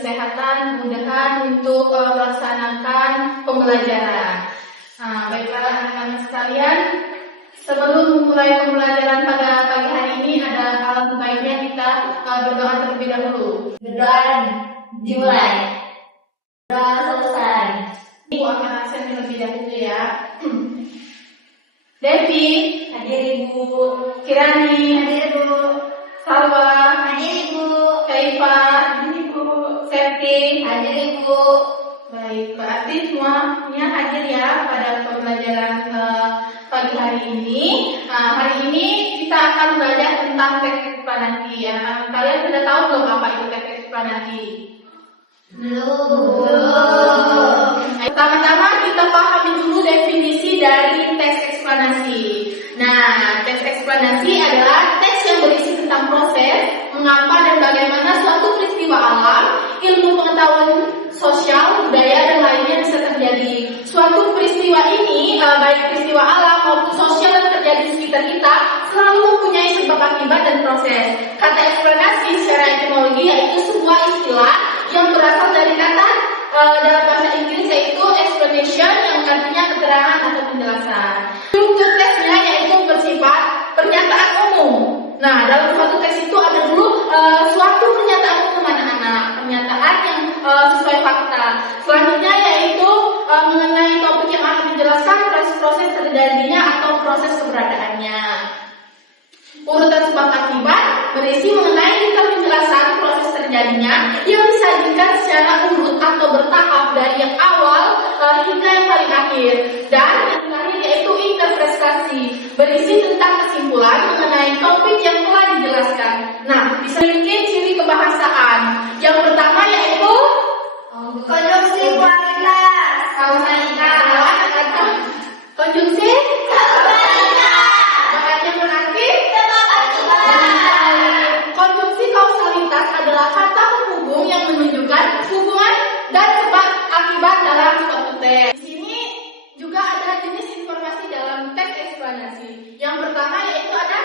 kesehatan, kemudahan untuk melaksanakan pembelajaran. Baiklah anak-anak sekalian, sebelum memulai pembelajaran pada pagi hari ini ada alangkah baiknya kita berdoa terlebih dahulu. Berdoa dimulai. Berdoa selesai. Ibu akan absen terlebih dahulu ya. Devi, Hadir Ibu. Kirani, Hadir Ibu. Salwa, Hadir Ibu. Kaifa, Hadir Ibu. Septi, Hadir Ibu. Baik, berarti semuanya hadir ya pada pembelajaran pagi hari ini. Hari ini kita akan belajar tentang teks eksplanasi ya. Kalian sudah tahu belum apa itu teks eksplanasi? Belum. Pertama-tama kita pahami dulu definisi dari teks eksplanasi. Nah, teks eksplanasi adalah teks yang berisi tentang proses, mengapa dan bagaimana suatu peristiwa alam, ilmu pengetahuan sosial, budaya, dan lainnya bisa terjadi. Suatu peristiwa ini, baik peristiwa alam maupun sosial yang terjadi di sekitar kita, selalu mempunyai sebab akibat dan proses. Kata eksplanasi secara etimologi yaitu sebuah istilah yang berasal dari kata dalam bahasa Inggris yaitu explanation yang artinya keterangan atau penjelasan. Struktur teksnya yaitu bersifat pernyataan umum. Nah, dalam suatu teks itu ada dulu suatu pernyataan umum anak-anak, pernyataan yang sesuai fakta. Selanjutnya yaitu mengenai topik yang akan dijelaskan, proses terjadinya atau proses keberadaannya. Urutan sebab akibat berisi mengenai detail penjelasan proses terjadinya yang disajikan secara urut atau bertahap dari yang awal hingga yang paling akhir. Dan yang terakhir yaitu interpretasi berisi tentang kesimpulan mengenai topik yang telah dijelaskan. Nah, dimiliki ciri kebahasaan. Yang pertama yaitu Konjungsi kualitas. Konjungsi makanya berarti konjungsi kausalitas adalah kata penghubung yang menunjukkan hubungan dan sebab akibat dalam suatu teks. Di sini juga ada jenis informasi dalam teks eksplanasi. Yang pertama yaitu ada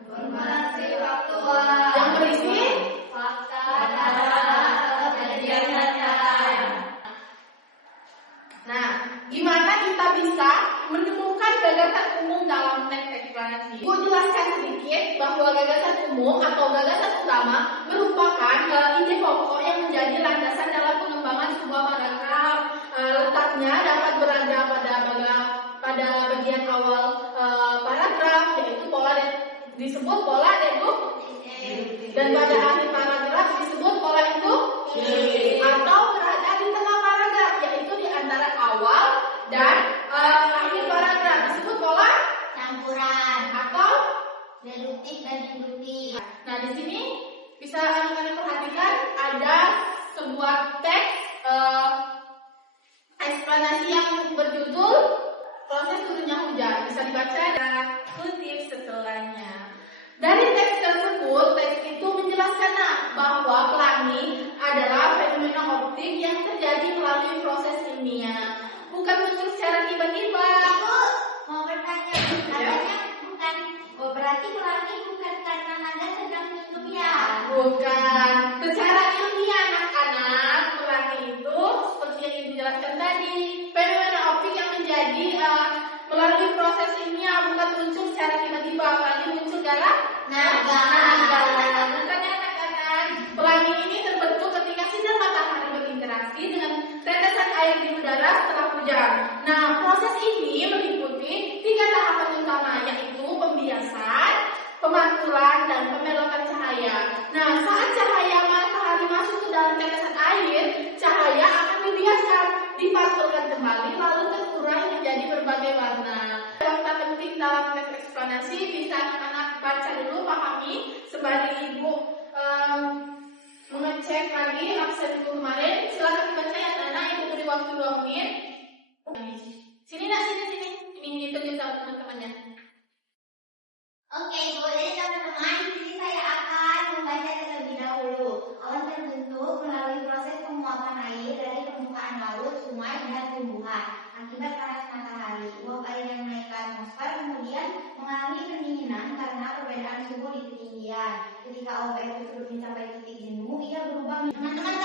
Informasi faktual. yang berisi Fakta atau kejadian nyata. Nah, gimana kita bisa menemukan gagasan umum dalam teks eksplanasi? Ibu jelaskan sedikit bahwa gagasan umum atau gagasan utama merupakan ide pokok yang menjadi landasan dalam pengembangan sebuah paragraf. Letaknya dapat berada pada bagian awal paragraf, yaitu pola disebut pola deduktif, dan pada akhir paragraf disebut pola induktif, atau berada di tengah paragraf, yaitu di antara awal dan akhir paragraf disebut pola Campuran atau deduktif dan induktif. Nah, di sini bisa anak-anak perhatikan ada sebuah teks eksplanasi yang berjudul Proses Turunnya Hujan. Bisa dibaca dan kutip setelahnya. Dari teks tersebut, teks itu menjelaskan bahwa pelangi adalah fenomena optik yang terjadi melalui proses ilmiah, bukan muncul secara tiba-tiba. Ibu mau bertanya, katanya bukan. Oh, berarti pelangi bukan karena Anda sedang minum ya? Bukan. Secara ilmiah anak-anak, pelangi itu seperti yang dijelaskan tadi, fenomena optik yang menjadi melalui proses ilmiah, bukan muncul secara tiba-tiba. Pelangi muncul dalam Naga. Bukan ya anak-anak. Pelangi ini terbentuk ketika sinar matahari berinteraksi dengan tetesan air di udara setelah hujan. Nah, proses ini meliputi 3 tahapan utama, yaitu pembiasan, pemantulan, dan pemelokan cahaya. Nah, saat cahaya matahari masuk ke dalam tetesan air, cahaya akan dibiaskan, dipantulkan kembali, lalu terurai menjadi berbagai warna. Fakta penting dalam teks eksplanasi bisa anak-anak baca dulu, pahami, sembari ibu mengecek lagi absen ibu kemarin. Silakan dibaca ya anak-anak, ibu beri waktu 2 menit. Sini ini tunjuk sama teman-temannya. Oke, boleh teman-teman. Di sini saya akan membaca terlebih dahulu. Awan terbentuk melalui proses penguapan air dari permukaan laut, sungai, dan tumbuhan akibat panas matahari. Uap air yang naik ke atmosfer kemudian mengalami pendinginan karena perbedaan suhu di ketinggian. Ketika uap air tersebut mencapai titik jenuh, ia berubah. Teman-teman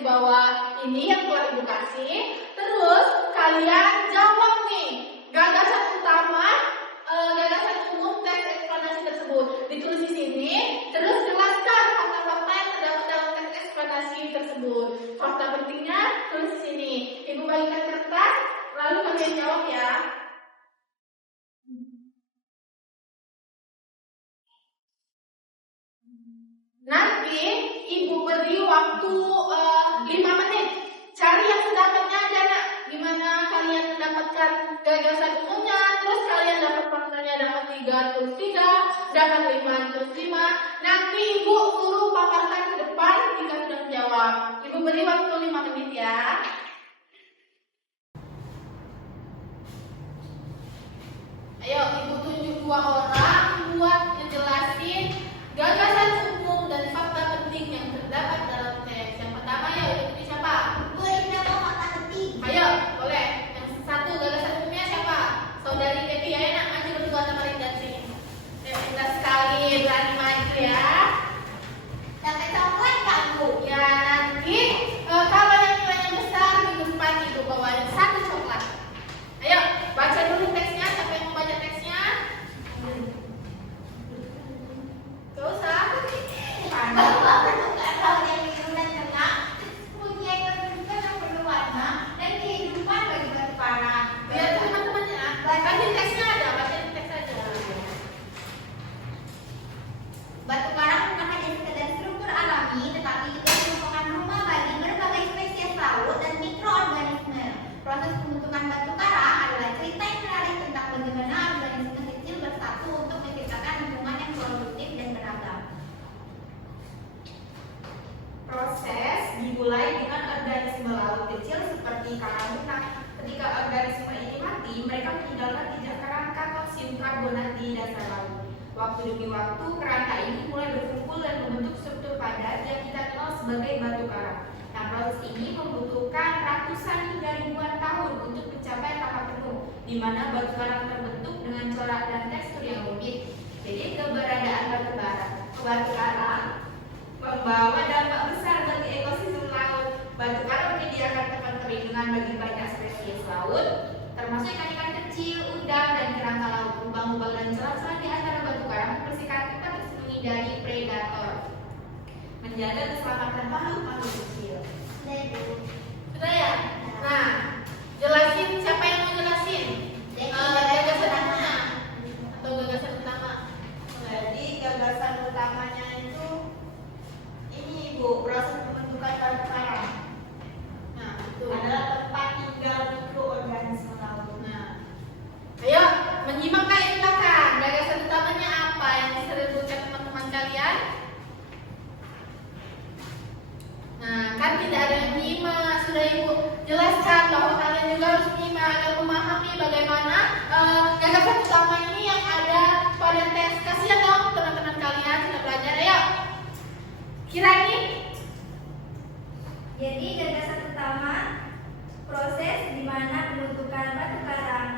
di bawah ini yang telah Ibu kasih. Terus kalian jawab nih gagasan utama, gagasan umum teks eksplanasi tersebut. Ditulis di sini, terus jelaskan fakta-fakta yang terdapat dalam teks eksplanasi tersebut. Fakta pentingnya tulis di sini. Ibu bagikan kertas, lalu kalian jawab ya. Nanti Ibu beri waktu 5 menit. Cari yang sedapatnya aja nak. Gimana kalian mendapatkan gagasan umumnya, terus kalian dapat faktanya, dapat 3 terus 3, dapat 5 terus 5. Nanti Ibu suruh paparkan ke depan jika sudah menjawab. Ibu beri waktu 5 menit ya. Ayo Ibu tunjuk 2 orang buat ngejelasin gagasan umum dan fakta penting yang terdapat dalam teks. Yang pertama ya, Ibu siapa? Bu Indah mau fakta penting. Ayo, boleh. Yang satu gagasan umumnya siapa? Saudari Devi, ayo nak maju berdua sama Rinda sini. Pintar sekali, berani maju ya. Sampai coklat kamu. Ya nanti kalau yang nilainya besar minggu depan Ibu bawain 1 coklat. Ayo, baca dulu teksnya. Siapa yang mau baca teksnya? Gak usah. Bahwa permukaan laut yang biru dan tengah punya kedudukan yang berwarna dan kehidupan bagi batu karang. Biar teman-temannya, baca teksnya ada, baca teks aja. Batu karang bukan hanya sekedar struktur alami, tetapi juga merupakan rumah bagi berbagai spesies laut dan mikroorganisme. Proses pembentukan batu karang adalah cerita yang menarik tentang bagaimana organisme kecil bersatu untuk menciptakan lingkungan yang produktif dan beragam. Proses dimulai dengan organisme laut kecil seperti karang lunak. Ketika organisme ini mati, mereka meninggalkan jejak kerangka kalsium karbonat di dasar laut. Waktu demi waktu, kerangka ini mulai berkumpul dan membentuk struktur padat yang kita kenal sebagai batu karang. Nah, proses ini membutuhkan ratusan hingga ribuan tahun untuk mencapai tahap penuh, di mana batu karang terbentuk dengan corak dan tekstur yang rumit. Jadi, keberadaan batu karang membawa dampak besar bagi ekosistem laut. Batu karang menyediakan tempat perlindungan bagi banyak spesies laut, termasuk ikan-ikan kecil, udang, dan kerangka laut. Lubang-lubang dan celah-celah di antara batu karang membersihkan tempat tersembunyi dari predator, menjaga keselamatan makhluk-makhluk kecil. Sudah ya? Nah, jelasin siapa yang mau jelasin? Gagasan utama atau gagasan utama? Jadi gagasan utamanya itu ini Ibu, proses pembentukan batu karang Nah, itu. adalah tempat tinggal mikroorganisme laut. Nah, ayo menyimak kayak di belakang. Gagasan utamanya apa yang bisa disebutkan teman-teman kalian? Nah, kan tidak ada yang nyimak. Sudah Ibu jelaskan bahwa kalian juga harus nyimak agar memahami bagaimana gagasan utama ini yang ada pada tes. Kasihan dong teman-teman kalian sudah belajar. Ayo, kira ini. Jadi gagasan utama proses di mana pembentukan batu karang,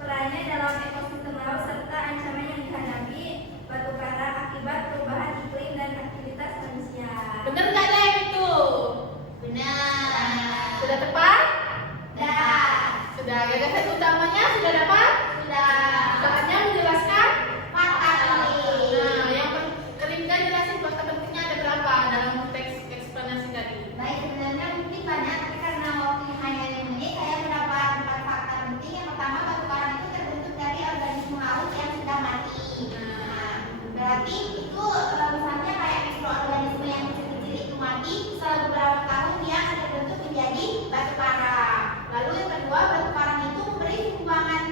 perannya dalam ekosistem laut serta ancaman yang dihadapi batu karang akibat perubahan iklim dan aktivitas manusia. Benar nggak Dem itu? Benar. Sudah tepat? Dah. Sudah. Gagasan utamanya sudah dapat? Sudah. Caranya menjelaskan? Fakta penting. Nah, yang Rinda jelasin fakta pentingnya ada berapa dalam teks eksplanasi tadi? Baik, sebenarnya mungkin banyak, tapi karena waktunya hanya 5 menit, saya mendapat 4 fakta penting. Yang pertama, batu karang itu terbentuk dari organisme laut yang sudah mati. Nah, berarti itu misalnya kayak mikroorganisme yang kecil-kecil itu mati, setelah beberapa tahun dia akan terbentuk menjadi batu karang. Lalu yang kedua, batu karang itu memberi sumbangan,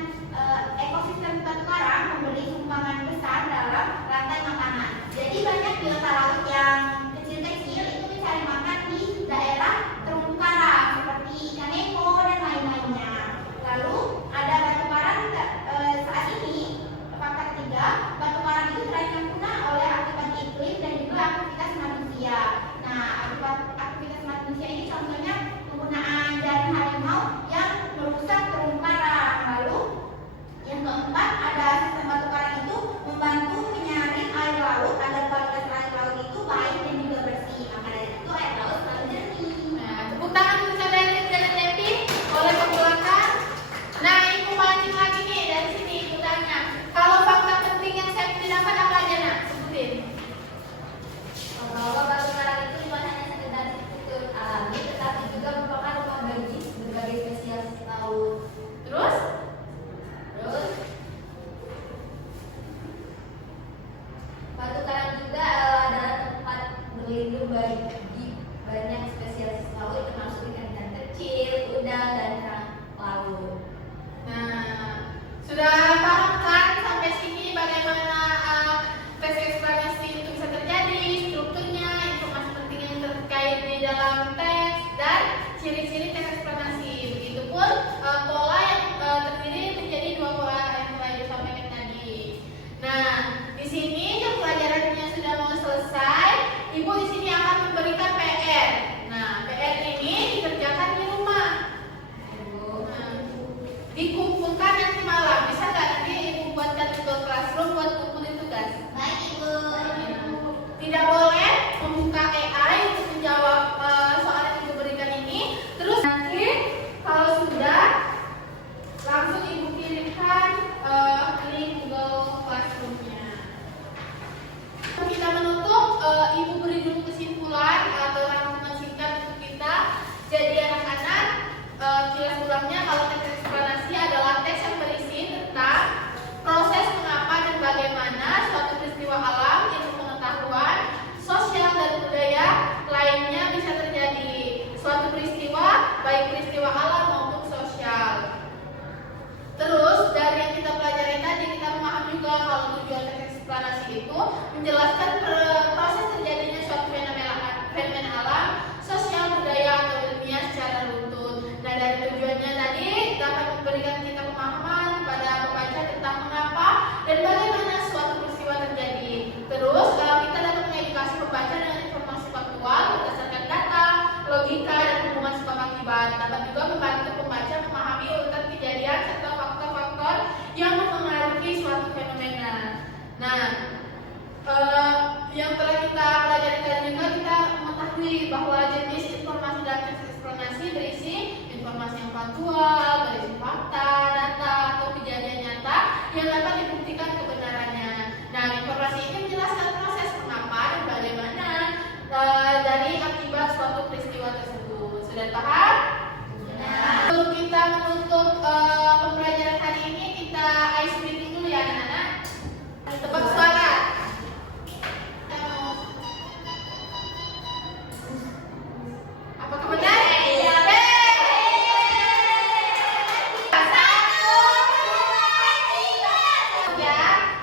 ekosistem batu karang memberi sumbangan besar dalam rantai makanan. Jadi banyak biota laut yang kecil-kecil itu mencari makan di daerah terumbu karang seperti ikan nemo dan lain-lainnya. Lalu ada batu karang saat ini, fakta ketiga, batu karang itu terancam punah oleh akibat iklim dan juga aktivitas manusia. Nah, akibat aktivitas manusia ini contohnya penggunaan jaring harimau yang merusak terumbu karang. Lalu yang keempat, ada sistem batu karang itu membantu menyaring air laut agar kualitas air laut itu baik dan juga bersih. Maka dari itu air laut selalu jernih. banyak spesies laut termasuk ikan kecil, udang, dan kerang laut. Nah, sudah paham kan sampai sini bagaimana tes eksplanasi itu bisa terjadi, strukturnya, informasi penting yang terkait di dalam teks, dan ciri-ciri tes eksplanasi. Begitupun pola yang terdiri menjadi dua pola yang telah disampaikan tadi. Nah, di sini jam pelajarannya sudah mau selesai. Ibu di sini akan memberikan PR. Nah, PR ini dikerjakan di rumah. Dikumpulkan nanti malam. Bisa nggak nanti ibu buatkan Google Classroom buat kumpulin tugas? Baik, Ibu. Tidak boleh membuka AI untuk menjawab soal yang ibu berikan ini. Terus nanti kalau sudah langsung ibu kirimkan link Google Classroom-nya. Kita menutup, ibu beri dulu kesimpulan atau rangkuman singkat untuk kita. Jadi anak-anak, kilas ulangnya kalau teks eksplanasi adalah teks yang berisi tentang proses mengapa dan bagaimana suatu peristiwa alam, ilmu pengetahuan, sosial dan budaya lainnya bisa terjadi. Suatu peristiwa, baik peristiwa alam maupun sosial. Terus dari yang kita pelajari tadi, kita memahami juga kalau tujuan teks eksplanasi itu menjelaskan proses terjadinya suatu fenomena alam, sosial, budaya atau ilmiah secara runtut. Nah, dari tujuannya tadi dapat memberikan kita pemahaman kepada pembaca tentang mengapa dan bagaimana suatu peristiwa terjadi. Terus kita dapat mengedukasi pembaca dengan informasi faktual berdasarkan data, logika, dan hubungan sebab akibat. Dapat juga membantu pembaca memahami urutan kejadian serta faktor-faktor yang mempengaruhi suatu fenomena. Nah, yang telah kita pelajari tadi juga kita mengetahui bahwa jenis informasi dalam teks eksplanasi berisi informasi yang faktual, berisi fakta, data, atau kejadian nyata yang dapat dibuktikan kebenarannya. Nah, informasi ini menjelaskan proses mengapa dan bagaimana dari akibat suatu peristiwa tersebut. Sudah paham? Sudah. Untuk kita menutup pembelajaran hari ini, kita ice breathing dulu ya anak-anak. Tebak suara. Apakah benar? Iya.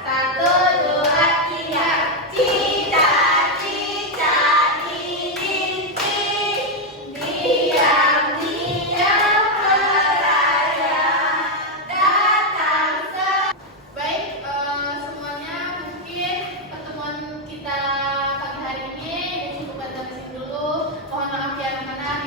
Satu, dua, tiga. Cita-cita dirinting, diam-diam meraya datang Baik, semuanya mungkin pertemuan kita pagi hari ini cukup sampai sini dulu. Mohon maaf ya anak-anak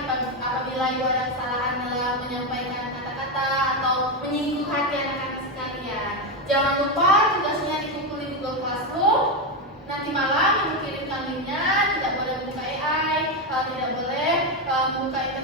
apabila ibu ada kesalahan dalam menyampaikan kata-kata atau menyinggung hati anak-anak sekalian. Jangan lupa tugasnya dikumpul di Google Classroom. Nanti malam ibu kirimkan linknya. Tidak boleh buka AI, tidak boleh membuka internet